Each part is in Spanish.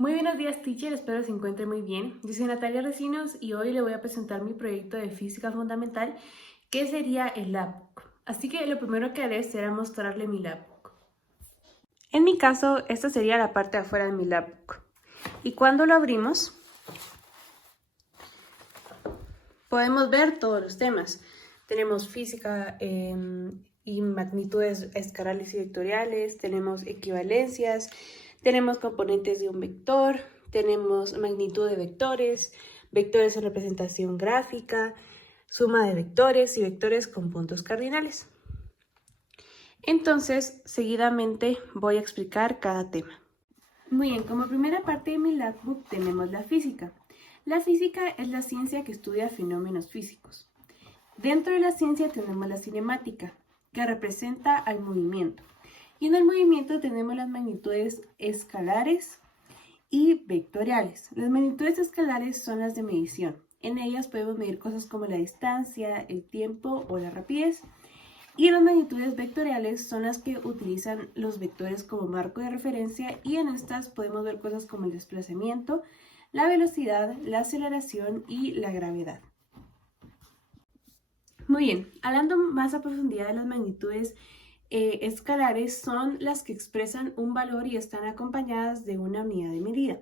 Muy buenos días, teacher. Espero se encuentre muy bien. Yo soy Natalia Recinos y hoy le voy a presentar mi proyecto de física fundamental, que sería el labbook. Así que lo primero que haré será mostrarle mi labbook. En mi caso, esta sería la parte de afuera de mi labbook. Y cuando lo abrimos, podemos ver todos los temas. Tenemos física y magnitudes escalares y vectoriales, tenemos equivalencias, tenemos componentes de un vector, tenemos magnitud de vectores, vectores en representación gráfica, suma de vectores y vectores con puntos cardinales. Entonces, seguidamente voy a explicar cada tema. Muy bien, como primera parte de mi labbook tenemos la física. La física es la ciencia que estudia fenómenos físicos. Dentro de la ciencia tenemos la cinemática, que representa al movimiento. Y en el movimiento tenemos las magnitudes escalares y vectoriales. Las magnitudes escalares son las de medición. En ellas podemos medir cosas como la distancia, el tiempo o la rapidez. Y las magnitudes vectoriales son las que utilizan los vectores como marco de referencia, y en estas podemos ver cosas como el desplazamiento, la velocidad, la aceleración y la gravedad. Muy bien, hablando más a profundidad de las magnitudes escalares, son las que expresan un valor y están acompañadas de una unidad de medida.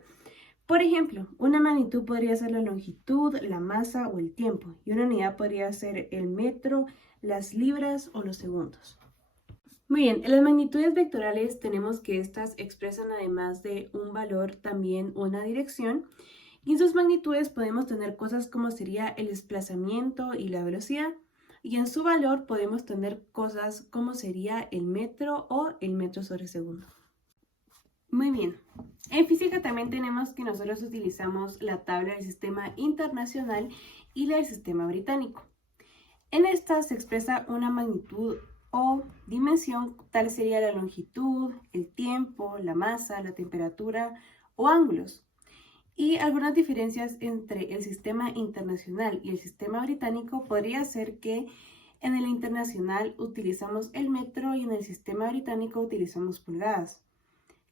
Por ejemplo, una magnitud podría ser la longitud, la masa o el tiempo, y una unidad podría ser el metro, las libras o los segundos. Muy bien, en las magnitudes vectoriales tenemos que estas expresan, además de un valor, también una dirección. Y en sus magnitudes podemos tener cosas como sería el desplazamiento y la velocidad. Y en su valor podemos tener cosas como sería el metro o el metro sobre segundo. Muy bien. En física también tenemos que nosotros utilizamos la tabla del sistema internacional y la del sistema británico. En esta se expresa una magnitud o dimensión, tal sería la longitud, el tiempo, la masa, la temperatura o ángulos. Y algunas diferencias entre el sistema internacional y el sistema británico podría ser que en el internacional utilizamos el metro y en el sistema británico utilizamos pulgadas,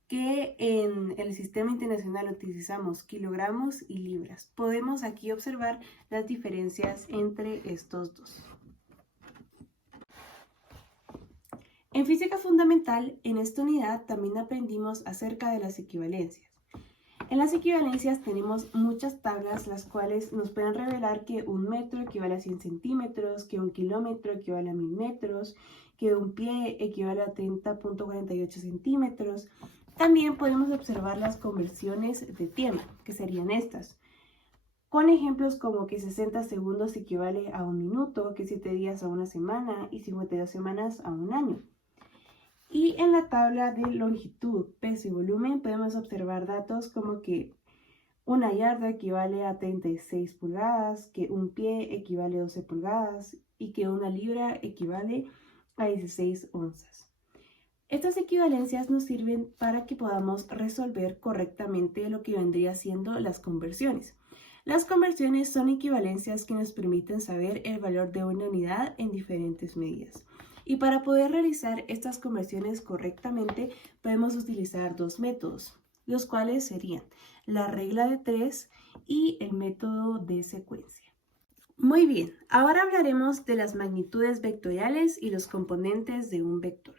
que en el sistema internacional utilizamos kilogramos y libras. Podemos aquí observar las diferencias entre estos dos. En física fundamental, en esta unidad también aprendimos acerca de las equivalencias. En las equivalencias tenemos muchas tablas, las cuales nos pueden revelar que un metro equivale a 100 centímetros, que un kilómetro equivale a 1000 metros, que un pie equivale a 30,48 centímetros. También podemos observar las conversiones de tiempo, que serían estas, con ejemplos como que 60 segundos equivale a un minuto, que 7 días a una semana y 52 semanas a un año. Y en la tabla de longitud, peso y volumen podemos observar datos como que una yarda equivale a 36 pulgadas, que un pie equivale a 12 pulgadas y que una libra equivale a 16 onzas. Estas equivalencias nos sirven para que podamos resolver correctamente lo que vendría siendo las conversiones. Las conversiones son equivalencias que nos permiten saber el valor de una unidad en diferentes medidas. Y para poder realizar estas conversiones correctamente podemos utilizar dos métodos, los cuales serían la regla de 3 y el método de secuencia. Muy bien, ahora hablaremos de las magnitudes vectoriales y los componentes de un vector.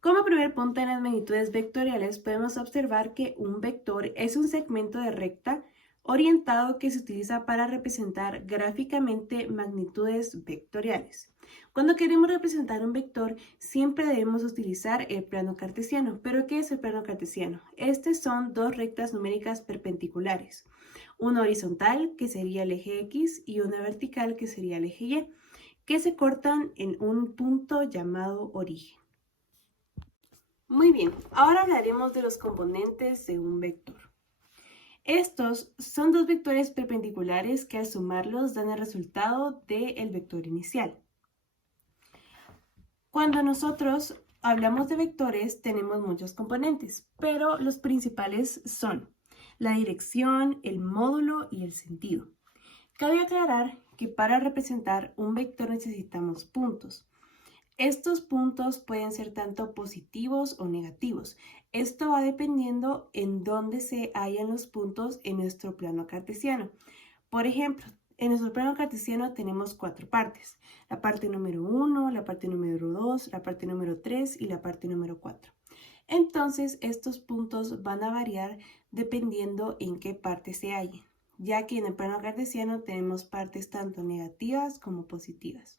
Como primer punto, en las magnitudes vectoriales podemos observar que un vector es un segmento de recta orientado que se utiliza para representar gráficamente magnitudes vectoriales. Cuando queremos representar un vector, siempre debemos utilizar el plano cartesiano. ¿Pero qué es el plano cartesiano? Estas son dos rectas numéricas perpendiculares, una horizontal, que sería el eje X, y una vertical, que sería el eje Y, que se cortan en un punto llamado origen. Muy bien, ahora hablaremos de los componentes de un vector. Estos son dos vectores perpendiculares que al sumarlos dan el resultado del vector inicial. Cuando nosotros hablamos de vectores tenemos muchos componentes, pero los principales son la dirección, el módulo y el sentido. Cabe aclarar que para representar un vector necesitamos puntos. Estos puntos pueden ser tanto positivos o negativos. Esto va dependiendo en dónde se hallan los puntos en nuestro plano cartesiano. Por ejemplo, en nuestro plano cartesiano tenemos 4 partes. La parte número 1, la parte número 2, la parte número 3 y la parte número 4. Entonces, estos puntos van a variar dependiendo en qué parte se hallen, ya que en el plano cartesiano tenemos partes tanto negativas como positivas.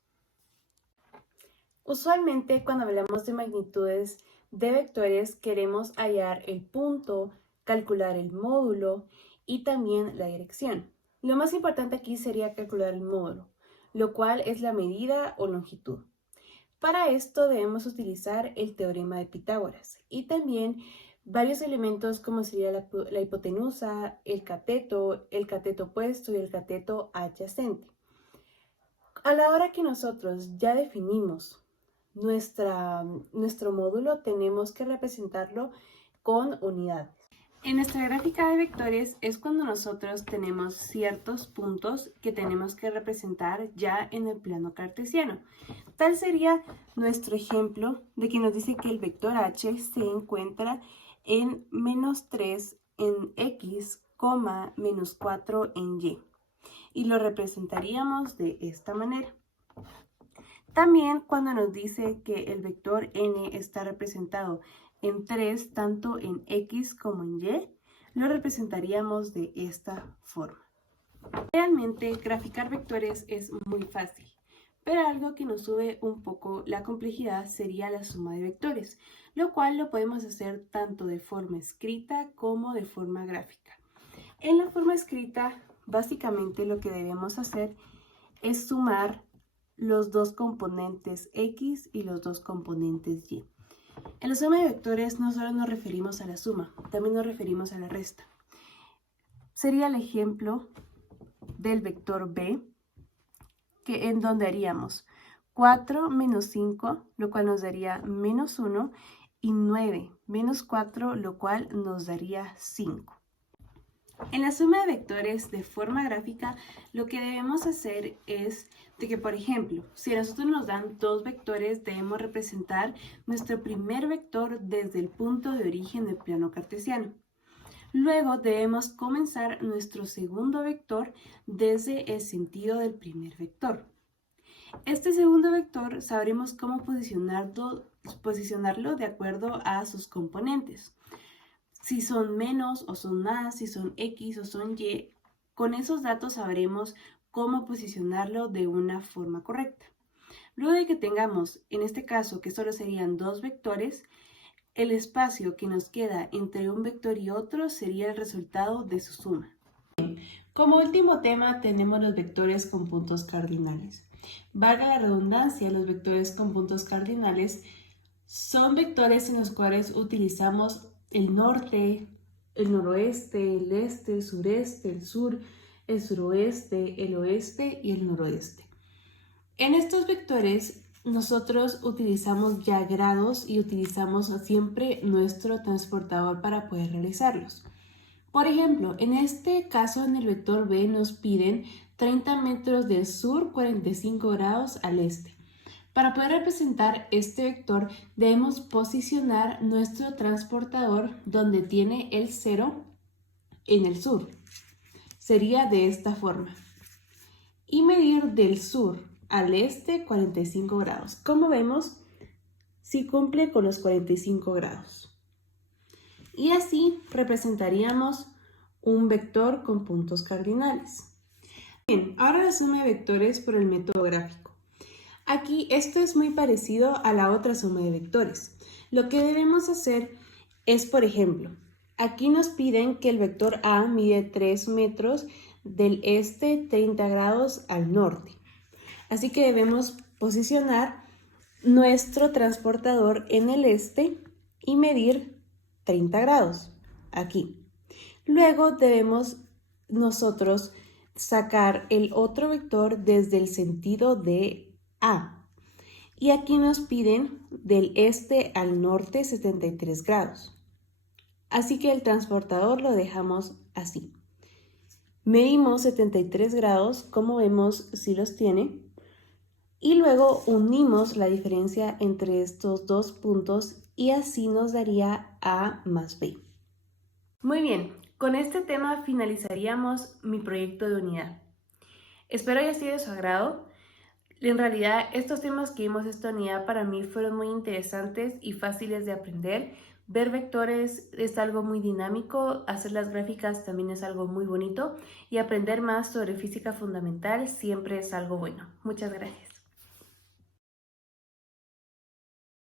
Usualmente, cuando hablamos de magnitudes de vectores, queremos hallar el punto, calcular el módulo y también la dirección. Lo más importante aquí sería calcular el módulo, lo cual es la medida o longitud. Para esto debemos utilizar el teorema de Pitágoras y también varios elementos como sería la hipotenusa, el cateto opuesto y el cateto adyacente. A la hora que nosotros ya definimos nuestro módulo, tenemos que representarlo con unidades. En nuestra gráfica de vectores es cuando nosotros tenemos ciertos puntos que tenemos que representar ya en el plano cartesiano. Tal sería nuestro ejemplo de que nos dice que el vector h se encuentra en -3 en x, -4 en y. Y lo representaríamos de esta manera. También cuando nos dice que el vector n está representado en 3, tanto en x como en y, lo representaríamos de esta forma. Realmente graficar vectores es muy fácil, pero algo que nos sube un poco la complejidad sería la suma de vectores, lo cual lo podemos hacer tanto de forma escrita como de forma gráfica. En la forma escrita, básicamente lo que debemos hacer es sumar los dos componentes x y los dos componentes y. En la suma de vectores no solo nos referimos a la suma, también nos referimos a la resta. Sería el ejemplo del vector b, en donde haríamos 4 menos 5, lo cual nos daría -1, y 9 menos 4, lo cual nos daría 5. En la suma de vectores de forma gráfica, lo que debemos hacer es de que, por ejemplo, si a nosotros nos dan dos vectores, debemos representar nuestro primer vector desde el punto de origen del plano cartesiano. Luego debemos comenzar nuestro segundo vector desde el sentido del primer vector. Este segundo vector sabremos cómo posicionarlo de acuerdo a sus componentes. Si son menos o son más, si son X o son Y, con esos datos sabremos cómo posicionarlo de una forma correcta. Luego de que tengamos, en este caso, que solo serían dos vectores, el espacio que nos queda entre un vector y otro sería el resultado de su suma. Como último tema tenemos los vectores con puntos cardinales. Valga la redundancia, los vectores con puntos cardinales son vectores en los cuales utilizamos el norte, el noroeste, el este, el sureste, el sur, el suroeste, el oeste y el noroeste. En estos vectores nosotros utilizamos ya grados y utilizamos siempre nuestro transportador para poder realizarlos. Por ejemplo, en este caso en el vector B nos piden 30 metros del sur, 45 grados al este. Para poder representar este vector debemos posicionar nuestro transportador donde tiene el 0 en el sur. Sería de esta forma. Y medir del sur al este 45 grados. Como vemos, sí cumple con los 45 grados. Y así representaríamos un vector con puntos cardinales. Bien, ahora la suma de vectores por el método gráfico. Aquí esto es muy parecido a la otra suma de vectores. Lo que debemos hacer es, por ejemplo, aquí nos piden que el vector A mide 3 metros del este 30 grados al norte. Así que debemos posicionar nuestro transportador en el este y medir 30 grados aquí. Luego debemos nosotros sacar el otro vector desde el sentido de A. Y aquí nos piden del este al norte 73 grados. Así que el transportador lo dejamos así. Medimos 73 grados, como vemos, si los tiene. Y luego unimos la diferencia entre estos dos puntos y así nos daría A más B. Muy bien, con este tema finalizaríamos mi proyecto de unidad. Espero haya sido de su agrado. En realidad, estos temas que vimos esta unidad para mí fueron muy interesantes y fáciles de aprender. Ver vectores es algo muy dinámico, hacer las gráficas también es algo muy bonito y aprender más sobre física fundamental siempre es algo bueno. Muchas gracias.